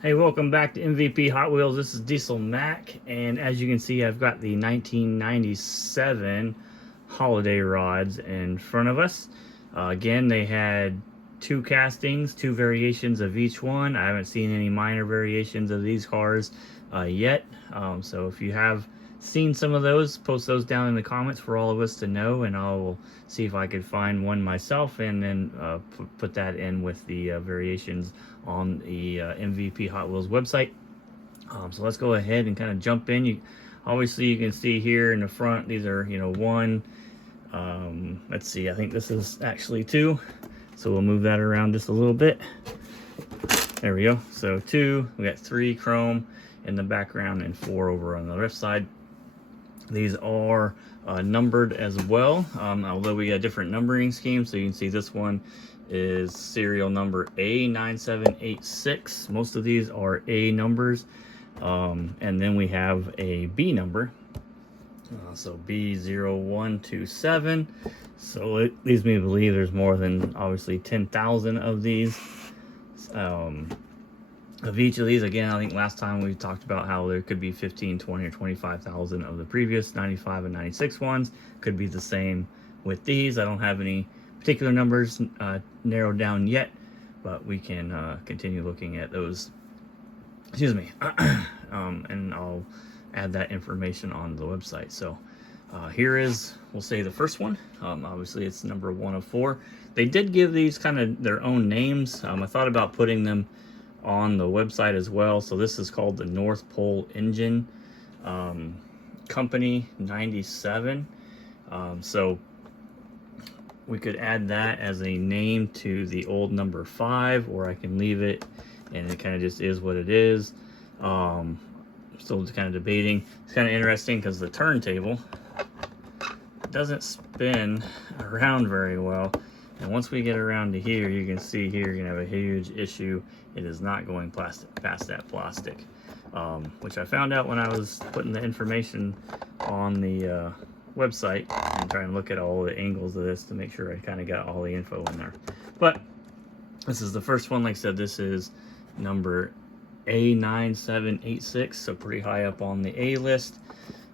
Hey, welcome back to MVP Hot Wheels. This is Diesel Mac, and as you can see, I've got the 1997 holiday rods in front of us. Again, they had two castings, two variations of each one. I haven't seen any minor variations of these cars yet. So if you have seen some of those, post those down in the comments for all of us to know, and I'll see if I could find one myself and then put that in with the variations on the MVP Hot Wheels website. So let's go ahead and kind of jump in. Obviously you can see here in the front, these are, one, let's see, I think this is actually two. So we'll move that around just a little bit. There we go. So two, we got three chrome in the background and four over on the left side. These are numbered as well, although we got different numbering schemes. So you can see this one is serial number A9786. Most of these are A numbers. And then we have a B number. So B0127. So it leads me to believe there's more than obviously 10,000 of these. Of each of these, again, I think last time we talked about how there could be 15, 20, or 25,000 of the previous 95 and 96 ones. Could be the same with these. I don't have any particular numbers narrowed down yet, but we can continue looking at those. Excuse me. And I'll add that information on the website. So here is, we'll say, the first one. Obviously, it's number 1 of 4. They did give these kind of their own names. I thought about putting them on the website as well. So this is called the North Pole Engine Company 97. So we could add that as a name to the old number 5, or I can leave it and it kind of just is what it is. Still kind of debating. It's kind of interesting because the turntable doesn't spin around very well. And once we get around to here, you can see here you're gonna have a huge issue. It is not going past that plastic, which I found out when I was putting the information on the website and trying to look at all the angles of this to make sure I kind of got all the info in there. But this is the first one. Like I said, this is number A9786, so pretty high up on the A list.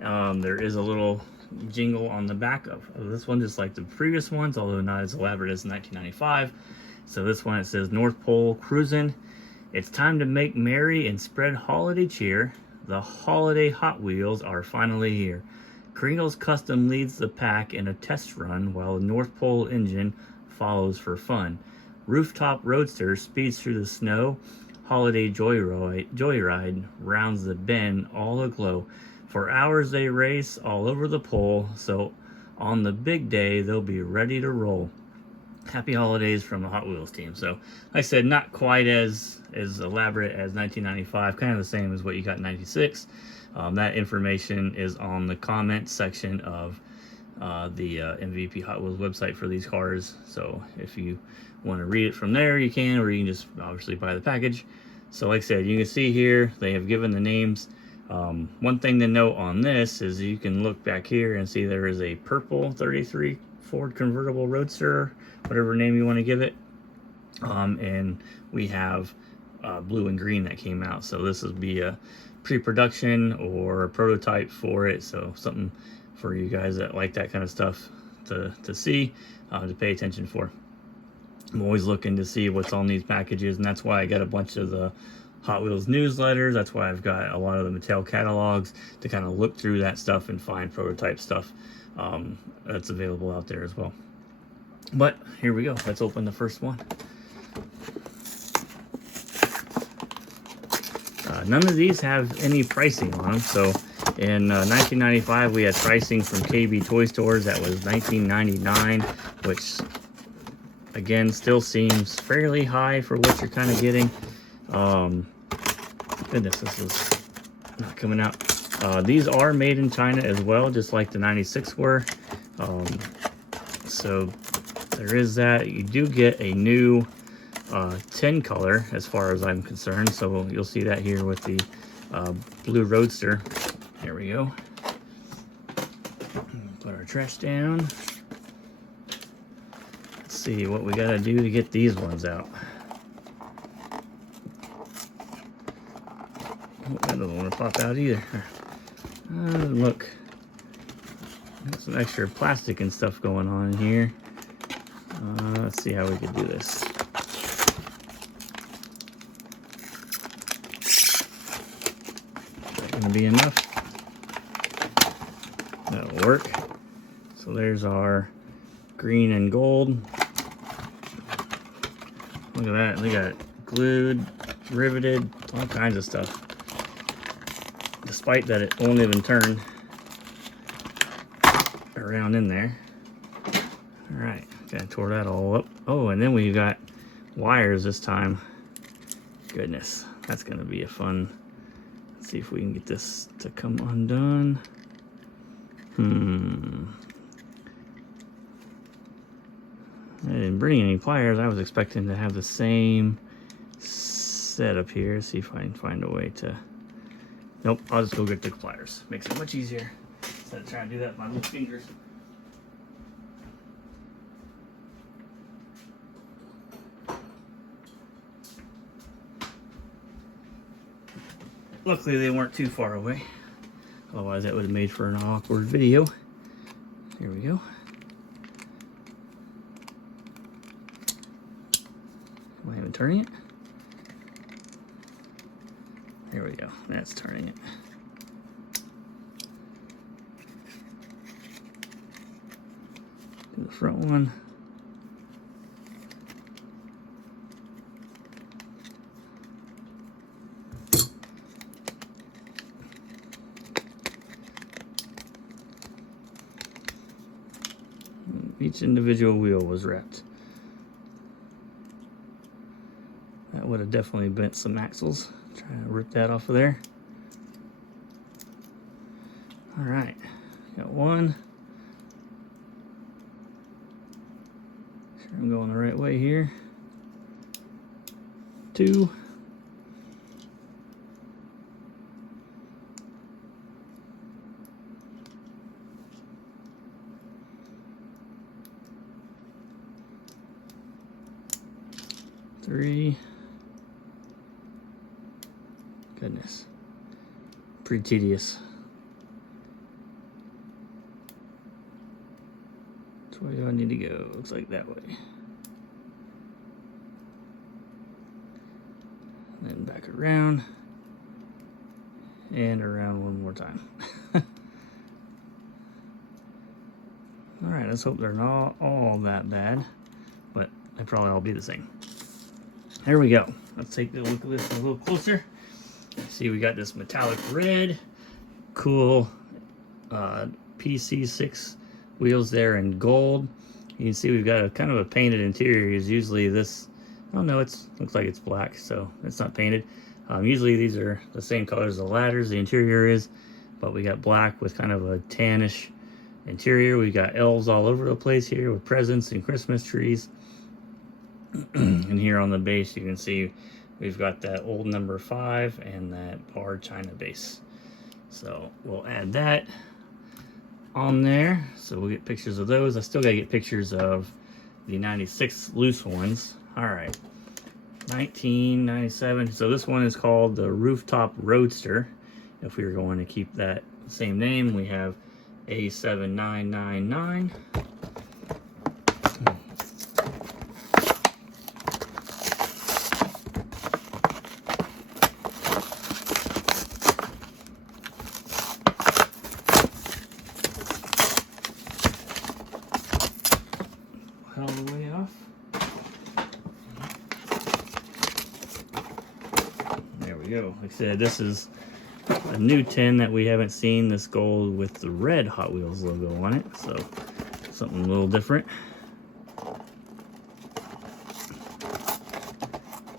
There is a little jingle on the back of this one, just like the previous ones, although not as elaborate as 1995. So this one, it says North Pole Cruisin'. It's time to make merry and spread holiday cheer. The holiday Hot Wheels are finally here. Kringle's Custom leads the pack in a test run, while the North Pole Engine follows for fun. Rooftop Roadster speeds through the snow. Holiday joyride rounds the bend all aglow. For hours they race all over the pole, so on the big day they'll be ready to roll. Happy holidays from the Hot Wheels team. So, like I said, not quite as elaborate as 1995, kind of the same as what you got in 96. That information is on the comment section of the MVP Hot Wheels website for these cars. So if you want to read it from there, you can, or you can just obviously buy the package. So like I said, you can see here they have given the names. One thing to note on this is you can look back here and see there is a purple 33 Ford convertible Roadster, whatever name you want to give it. And we have blue and green that came out. So this would be a pre-production or a prototype for it. So something for you guys that like that kind of stuff to see, to pay attention for. I'm always looking to see what's on these packages, and that's why I got a bunch of the Hot Wheels newsletters. That's why I've got a lot of the Mattel catalogs to kind of look through that stuff and find prototype stuff that's available out there as well. But here we go. Let's open the first one. None of these have any pricing on them. So in 1995, we had pricing from KB Toy Stores that was $19.99, which again still seems fairly high for what you're kind of getting. Goodness, this is not coming out. These are made in China as well, just like the 96 were. So there is that. You do get a new tin color as far as I'm concerned, so you'll see that here with the blue Roadster. There we go. Put our trash down. Let's see what we gotta do to get these ones out. Oh, that doesn't want to pop out either. Look. There's some extra plastic and stuff going on in here. Let's see how we can do this. Is that going to be enough? That'll work. So there's our green and gold. Look at that. They got it glued, riveted, all kinds of stuff. Despite that it won't even turn around in there. All right, gotta tore that all up. Oh, and then we got wires this time. Goodness, that's gonna be a fun. Let's see if we can get this to come undone. I didn't bring any pliers. I was expecting to have the same setup here. See if I can find a way to. Nope, I'll just go get the pliers. Makes it much easier instead of trying to do that with my little fingers. Luckily, they weren't too far away. Otherwise, that would have made for an awkward video. Here we go. Am I even turning it? There we go. That's turning it. Do the front one. Each individual wheel was wrapped. That would have definitely bent some axles. Try to rip that off of there. All right, got one. Sure I'm going the right way here. Two. Three. Goodness. Pretty tedious. Which way do I need to go? Looks like that way. Then back around. And around one more time. Alright, let's hope they're not all that bad. But they probably all be the same. There we go. Let's take a look at this a little closer. See, we got this metallic red, cool PC6 wheels there in gold. You can see we've got a kind of a painted interior. Is usually this, oh no, it's looks like it's black, so it's not painted. Usually these are the same color as the ladders, the interior is, but we got black with kind of a tannish interior. We got elves all over the place here with presents and Christmas trees. And here on the base you can see we've got that old number 5 and that barred china base. So we'll add that on there. So we'll get pictures of those. I still gotta get pictures of the 96 loose ones. All right, 1997. So this one is called the Rooftop Roadster. If we were going to keep that same name, we have A7999. All the way off. There we go. Like I said, this is a new tin that we haven't seen. This gold with the red Hot Wheels logo on it, so something a little different.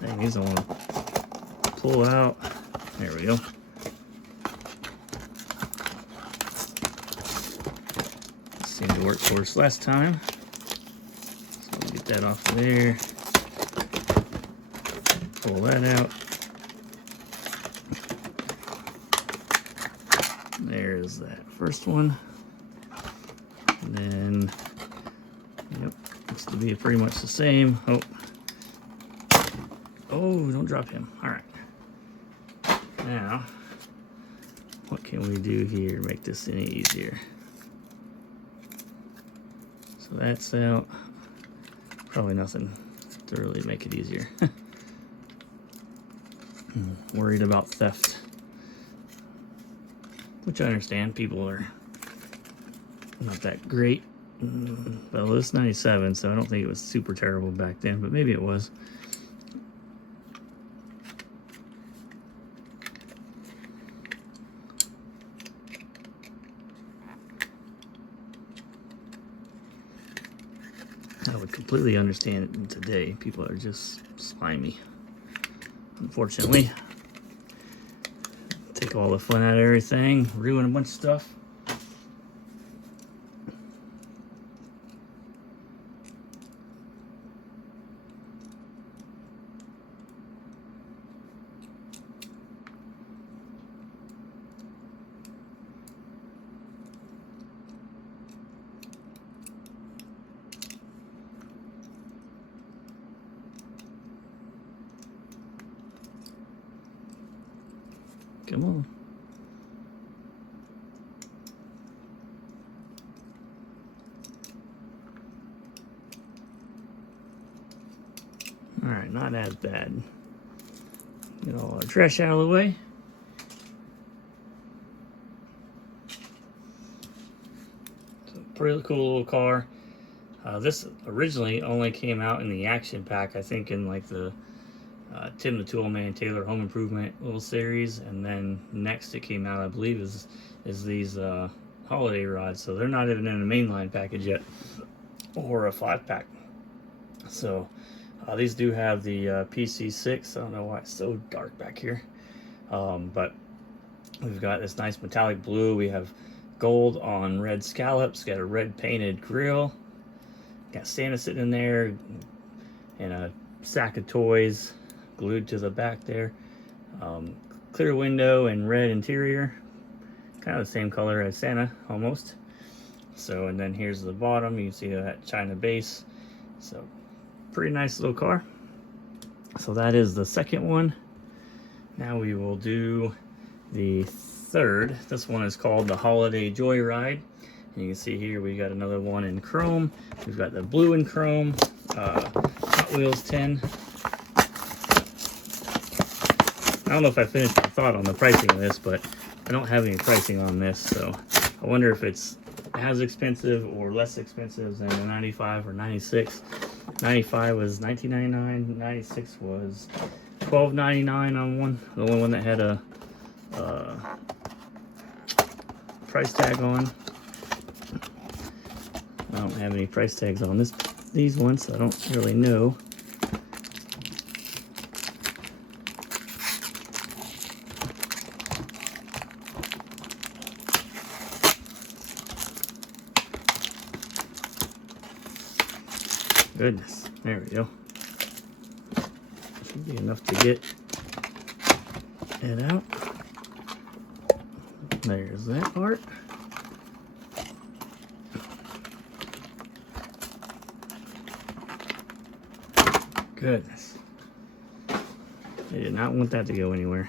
Dang, these I want to pull out. There we go. Seemed to work for us last time. Get that off of there. Pull that out. There's that first one. And then, yep, looks to be pretty much the same. Oh, don't drop him. All right. Now, what can we do here to make this any easier? So that's out. Probably nothing to really make it easier. Worried about theft, which I understand. People are not that great. Well, this 97, so I don't think it was super terrible back then, but maybe it was. I would completely understand it today. People are just slimy, unfortunately. Take all the fun out of everything, ruin a bunch of stuff. Come on. All right, not as bad. Get all our trash out of the way. It's a pretty cool little car. This originally only came out in the action pack, I think, in like the Tim the Toolman Taylor Home Improvement little series, and then next it came out, I believe, is these holiday rods. So they're not even in a mainline package yet, or a 5-pack. So these do have the PC6. I don't know why it's so dark back here, but we've got this nice metallic blue. We have gold on red scallops. Got a red painted grill. Got Santa sitting in there, and a sack of toys glued to the back there. Clear window and red interior, kind of the same color as Santa almost. So, and then here's the bottom. You can see that China base. So pretty nice little car. So that is the second one. Now we will do the third. This one is called the Holiday Joyride. And you can see here we got another one in chrome. We've got the blue in chrome, Hot Wheels 10. I don't know if I finished my thought on the pricing of this, but I don't have any pricing on this, so I wonder if it's as expensive or less expensive than the 95 or 96. 95 was $19.99, 96 was $12.99 on one. The only one that had a price tag on. I don't have any price tags on these ones, so I don't really know. Goodness, there we go. Should be enough to get it out. There's that part. Goodness. I did not want that to go anywhere.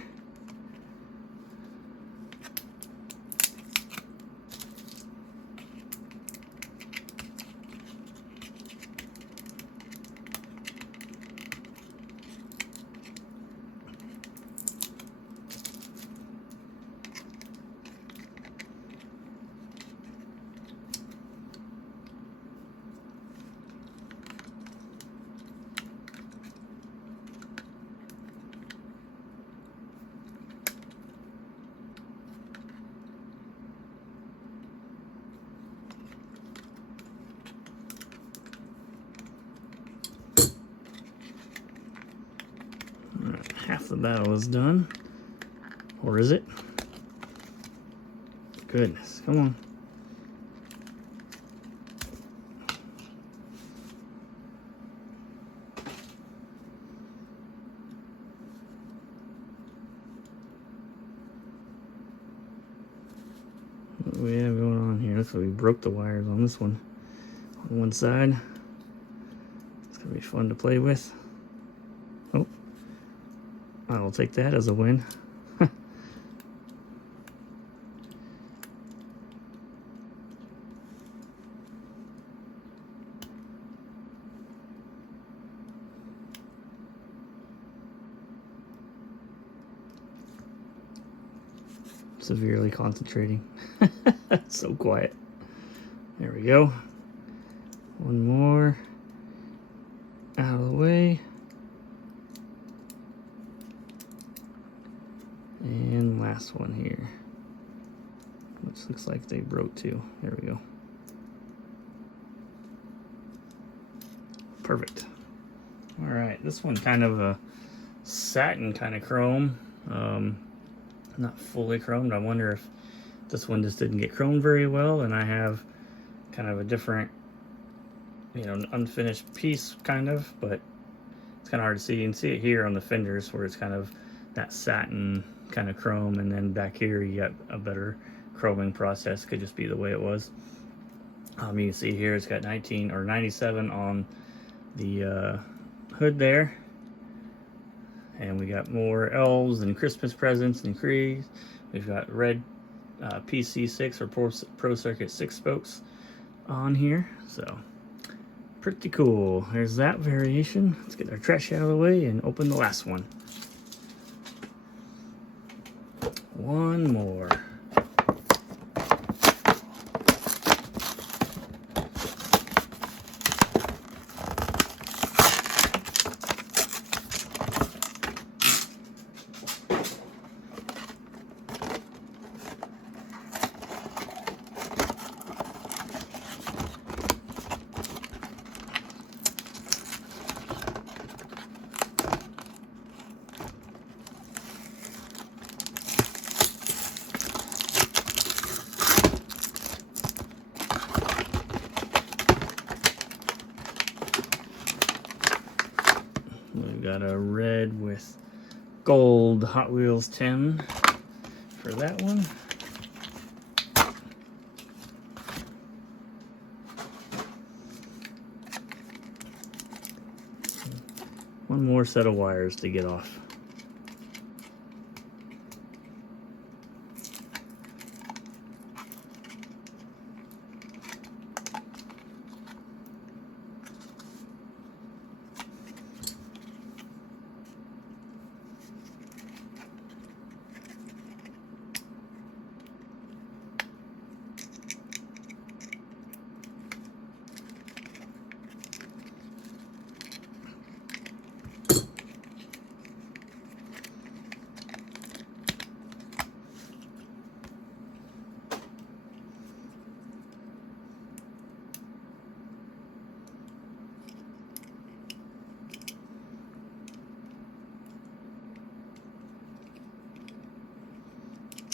Half the battle is done. Or is it? Goodness, come on. What do we have going on here? Looks like we broke the wires on this one. On one side. It's gonna be fun to play with. Oh. I'll take that as a win. severely concentrating. So quiet. There we go. One more out of the way. And last one here, which looks like they broke too. There we go. Perfect. All right, this one kind of a satin kind of chrome. Not fully chromed. I wonder if this one just didn't get chromed very well, and I have kind of a different, you know, unfinished piece kind of, but it's kind of hard to see. You can see it here on the fenders where it's kind of that satin kind of chrome, and then back here you got a better chroming process. Could just be the way it was. You can see here it's got 19 or 97 on the hood there, and we got more elves and Christmas presents and trees. We've got red PC6 or Pro Circuit 6 spokes on here, so pretty cool. There's that variation. Let's get our trash out of the way and open the last one. One more. We've got a red with gold Hot Wheels 10 for that one. One more set of wires to get off.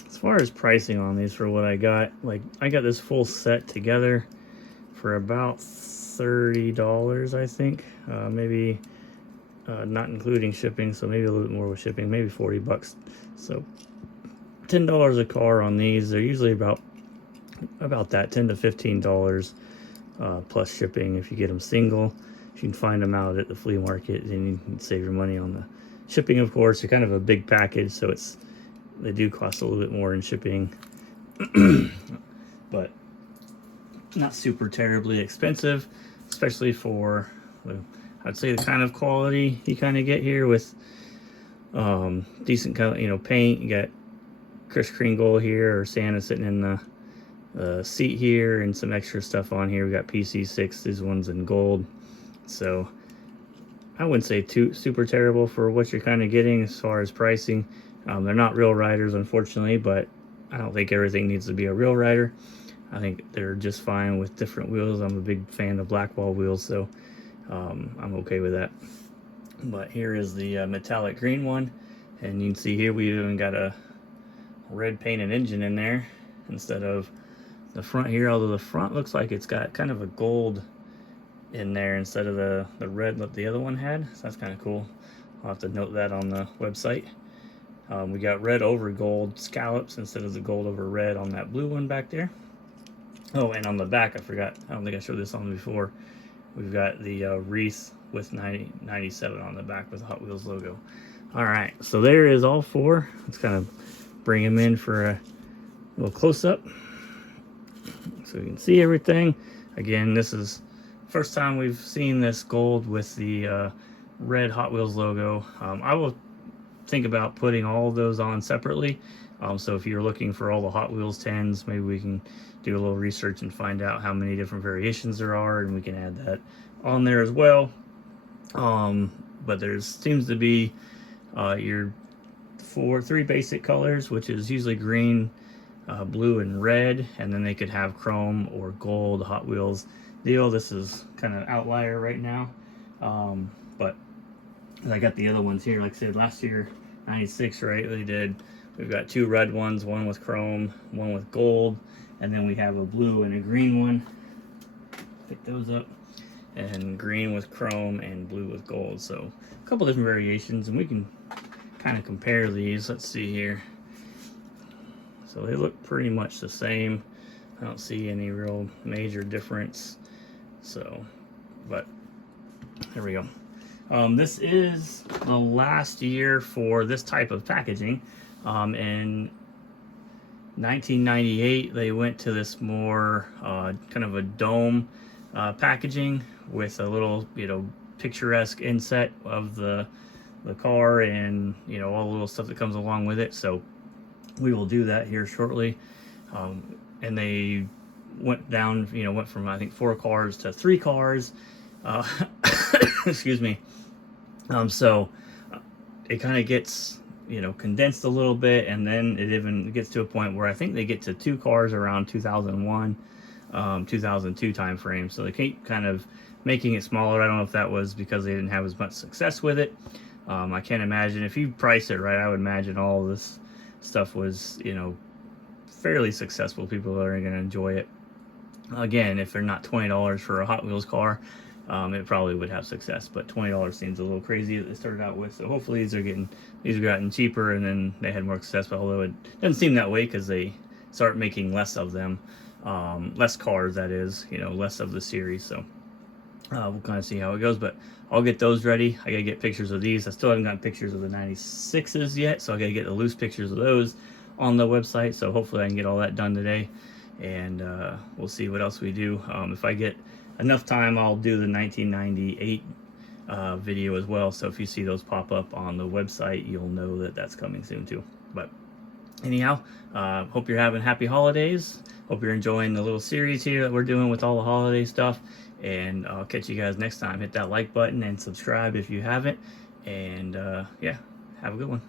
As far as pricing on these for what I got, like I got this full set together for about $30, I think. Maybe not including shipping, so maybe a little bit more with shipping, maybe 40 bucks. So $10 a car on these. They're usually about that, $10 to $15 plus shipping if you get them single. You can find them out at the flea market, and you can save your money on the shipping. Of course, they're kind of a big package, so they do cost a little bit more in shipping, but not super terribly expensive, especially for, I'd say, the kind of quality you kind of get here with decent kind of, paint. You got Kris Kringle here, or Santa sitting in the seat here, and some extra stuff on here. We got PC6, these ones in gold, so I wouldn't say too super terrible for what you're kind of getting as far as pricing. They're not real riders, unfortunately, but I don't think everything needs to be a real rider. I think they're just fine with different wheels. I'm a big fan of Blackwall wheels, so I'm okay with that. But here is the metallic green one, and you can see here we even got a red painted engine in there instead of the front here, although the front looks like it's got kind of a gold in there instead of the red that the other one had, so that's kind of cool. I'll have to note that on the website. We got red over gold scallops instead of the gold over red on that blue one back there. Oh, and on the back, I forgot, I don't think I showed this on before, we've got the wreath with 97 on the back with the Hot Wheels logo. All right, so there is all four. Let's kind of bring them in for a little close-up so you can see everything. Again, this is first time we've seen this gold with the red Hot Wheels logo. I will think about putting all of those on separately. So if you're looking for all the Hot Wheels 10s, maybe we can do a little research and find out how many different variations there are, and we can add that on there as well. But there seems to be your three basic colors, which is usually green, blue, and red, and then they could have chrome or gold Hot Wheels deal. This is kind of outlier right now, but I got the other ones here. Like I said, last year, 96, right? We've got two red ones, one with chrome, one with gold, and then we have a blue and a green one. Pick those up. And green with chrome and blue with gold. So a couple different variations, and we can kind of compare these. Let's see here. So they look pretty much the same. I don't see any real major difference. So, but there we go. This is the last year for this type of packaging. In 1998, they went to this more kind of a dome packaging with a little, picturesque inset of the car, and all the little stuff that comes along with it. So we will do that here shortly. And they went down, went from I think 4 cars to 3 cars. Excuse me. So it kind of gets condensed a little bit, and then it even gets to a point where I think they get to 2 cars around 2001, 2002 time frame. So they keep kind of making it smaller. I don't know if that was because they didn't have as much success with it. I can't imagine, if you price it right, I would imagine all this stuff was fairly successful. People are going to enjoy it. Again, if they're not $20 for a Hot Wheels car, it probably would have success, but $20 seems a little crazy that they started out with. So hopefully these are gotten cheaper, and then they had more success. But although it doesn't seem that way, because they start making less of them, less cars, that is, less of the series. So we'll kind of see how it goes, but I'll get those ready. I gotta get pictures of these. I still haven't gotten pictures of the 96s yet, so I gotta get the loose pictures of those on the website. So hopefully I can get all that done today, and we'll see what else we do. If I get enough time, I'll do the 1998 video as well. So if you see those pop up on the website, you'll know that that's coming soon too. But anyhow, hope you're having happy holidays. Hope you're enjoying the little series here that we're doing with all the holiday stuff. And I'll catch you guys next time. Hit that like button and subscribe if you haven't. And yeah, have a good one.